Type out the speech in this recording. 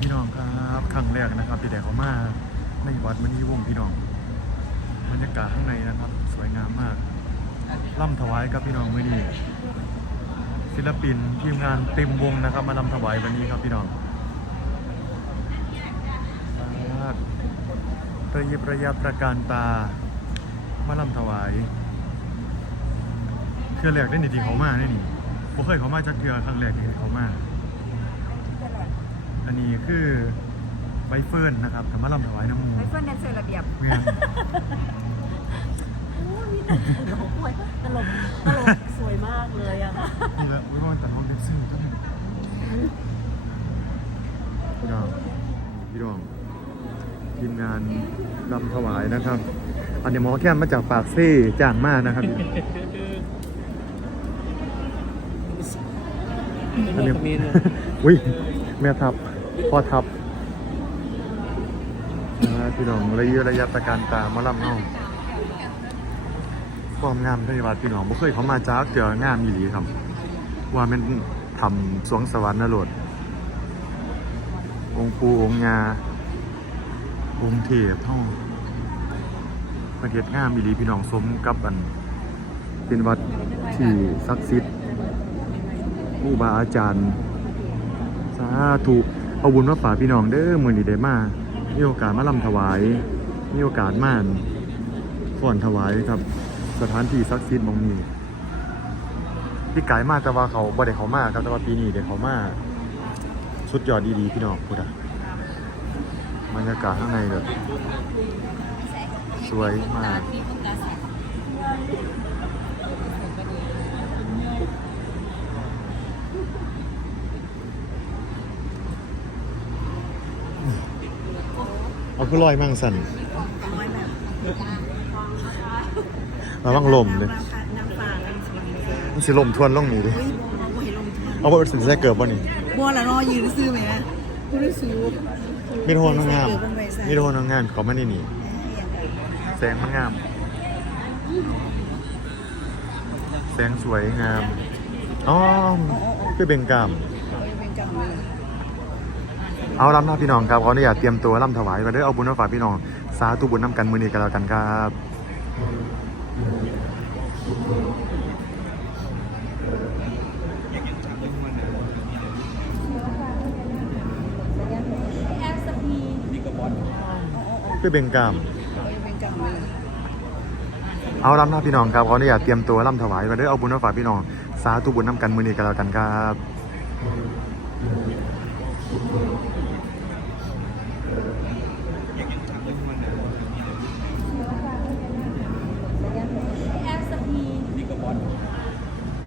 พี่น้องครับครั้งแรกนะครับที่แดกเขามาในวัดมณีวงพี่น้องบรรยากาศข้างในนะครับ สวยงามมากล่ำถวายกับพี่น้องมื่อนี้ศิลปินทีมงานเต็มวงนะครับ มาล่ำถวายวันนี้ครับพี่น้องระยิบระยับประการตามาล่ำถวายเทือแรกได้นี่ที่เขามาได้นี่ผมเคยเขามาจากเทือครั้งแรกที่เขามา อันนี้คือใบเฟิร์นนะครับธรรมะลำถวายน้ำมูไม่เฟิร์นแดนเซอร์ระเบียบเมืองโอ้มีแต่ตลกด้วยตลกตลกสวยมากเลยอะค่ะนี่แหละวิวาตัดห้องเด็กซึ่งท่านพี่น้องพี่น้องทีมงานลำถวายนะครับ อันนี้หมอแค่มาจากปากซี่จ้างมากนะครับ อันนี้ อุ้ยแม่ทับ พ่อทับพี่น้องระยะระยะประการตามาลำเนาความงามที่วัดพี่น้องบ่เคยเขามาจ้าเกืองามอีหลีครับ ว่ามันทำสวงสวรรค์นรดองค์ปูองค์ยาองค์เทพท่าประเทศงามอีหลีพี่น้องสมกับอัน เป็นวัดที่ศักดิ์สิทธิ์ครูบาอาจารย์ สาธุ เอาบุญมาฝากพี่น้องเด้อมือนีได้มามีโอกาสมาลำถวาย มีโอกาสมาฟ้อนถวายครับ สถานที่ศักดิ์สิทธิ์มองนี้พี่กายมาแต่ว่าเขาบ่ได้เขามาครับแต่ว่าปีนี้เด็เขามาสุดยอดดีๆพี่น้องพูดอะบรรยากาศข้างในแบบสวยมาก คือลอยมั่งสันระวังลมเลยน้ำปลาน้ำสวนมันสิลมทวนลงนี่ดิเฮ้ยบัวบัวเห็นลมทวนเอาบ่สิใส่เกิบบ่นี่บัวละรอยืนซื้อไหมฮะกูได้ซื้อมีโทนงามเกิดมันไว้ใส่มีโทนงามเขามานี่นี่แสงมันงาม แสงสวยงาม อ๋อคือเบ่งกาม เป็นกรรมเลย เอาลำหน้าพี่น้องครับขออนุญาตเตรียมตัวลำถวายมาด้อเอาบุญมาฝากพี่น้อง สาธุบุญน้ำกันมือนี้กันแล้วกันครับแอสพีคือเบ่งกามเป็นกรรมเอาลำหน้าพี่น้องครับขออนุญาตเตรียมตัวลำถวายมาด้อเอาบุญมาฝากพี่น้อง สาธุบุญน้ำกันมือนี้กันแล้วกันครับ